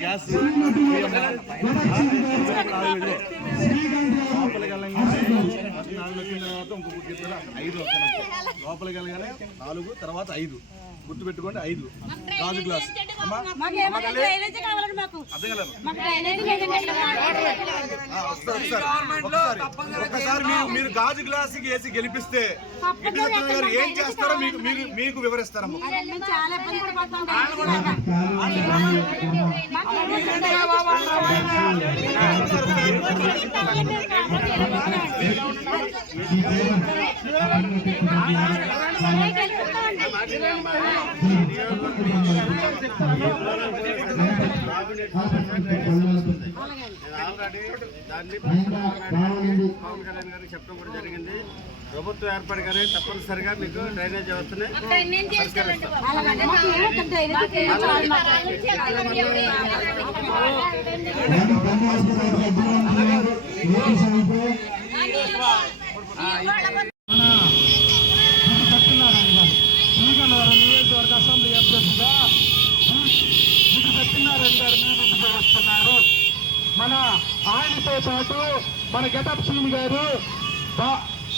Gas లోపలికి వెళ్ళగానే 4 తర్వాత 5 గుర్తు పెట్టుకోండి 5 గాజు గ్లాస్ ఒకసారి మీరు గాజు గ్లాస్ వేసి గెలిపిస్తే గారు ఏం చేస్తారో మీకు వివరిస్తారమ్మా. దాన్ని పవన్ కళ్యాణ్ గారికి చెప్పడం కూడా జరిగింది. ప్రభుత్వం ఏర్పడగానే తప్పనిసరిగా మీకు డ్రైనేజ్ వ్యవస్థని నియోజకవర్గ అసెంబ్లీ అభ్యర్థిగా సత్యనారాయణ గారు ముందుకు వస్తున్నారు. మన ఆయనతో పాటు మన గెటప్ సీన్ గారు,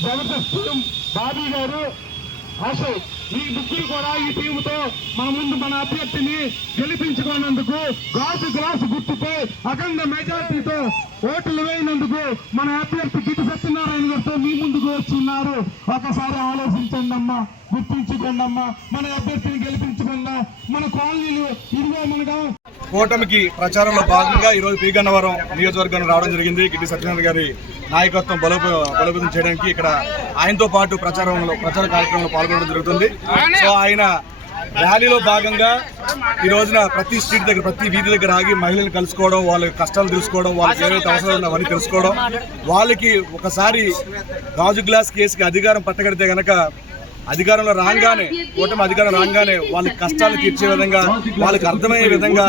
జబర్దస్త్ టీం బాబీ గారు, అశోక్, ఈ ముగ్గురు కూడా ఈ టీంతో మన ముందు మన అభ్యర్థిని గెలిపించుకున్నందుకు గాజు గ్లాసు గుర్తుపై అఖండ మెజార్టీతో ఓట్లు వేయినందుకు మన అభ్యర్థి గిట్టి సత్యనారాయణ గారితో మీ ముందుకు వస్తున్నారు. ఒకసారి ఆలోచించండి అమ్మా, గుర్తించుకోండి అమ్మా, మన అభ్యర్థిని గెలిపించుకుందాం. మన కాలనీలు ఇదిగో మనగా కూటమికి ప్రచారంలో భాగంగా ఈరోజు పి గన్నవరం నియోజకవర్గానికి రావడం జరిగింది. గిట్టి సత్యనారాయణ గారి నాయకత్వం బలోపేతం చేయడానికి ఇక్కడ ఆయనతో పాటు ప్రచార కార్యక్రమంలో పాల్గొనడం జరుగుతుంది. సో ఆయన ర్యాలీలో భాగంగా ఈ రోజున ప్రతి స్ట్రీట్ దగ్గర, ప్రతి వీధి దగ్గర ఆగి మహిళలను కలుసుకోవడం, వాళ్ళ కష్టాలు తెలుసుకోవడం, వాళ్ళకి ఏవైతే అవసరాలు ఉన్నాయో అవన్నీ తెలుసుకోవడం, వాళ్ళకి ఒకసారి గాజు గ్లాస్ కేసుకి అధికారం పట్టగడితే గనక అధికారంలో రాగానే, కూటమి అధికారం రాగానే వాళ్ళకి కష్టాలు తీర్చే విధంగా, వాళ్ళకి అర్థమయ్యే విధంగా,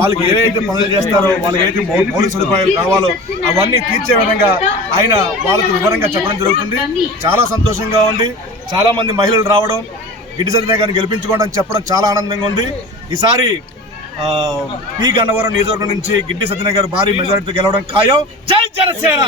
వాళ్ళకి ఏవైతే పనులు చేస్తారో, వాళ్ళకి ఏదైతే మౌలిక సదుపాయాలు కావాలో అవన్నీ తీర్చే విధంగా ఆయన వాళ్ళకు వివరంగా చెప్పడం జరుగుతుంది. చాలా సంతోషంగా ఉంది. చాలా మంది మహిళలు రావడం, గిట్టి సత్యనారాయణ గారిని గెలిపించుకోవడం చెప్పడం చాలా ఆనందంగా ఉంది. ఈసారి పి గన్నవరం నియోజకవర్గం నుంచి గిట్టి సత్యనారాయణ గారు భారీ మెజారిటీతో గెలవడం ఖాయం. జై జనసేన.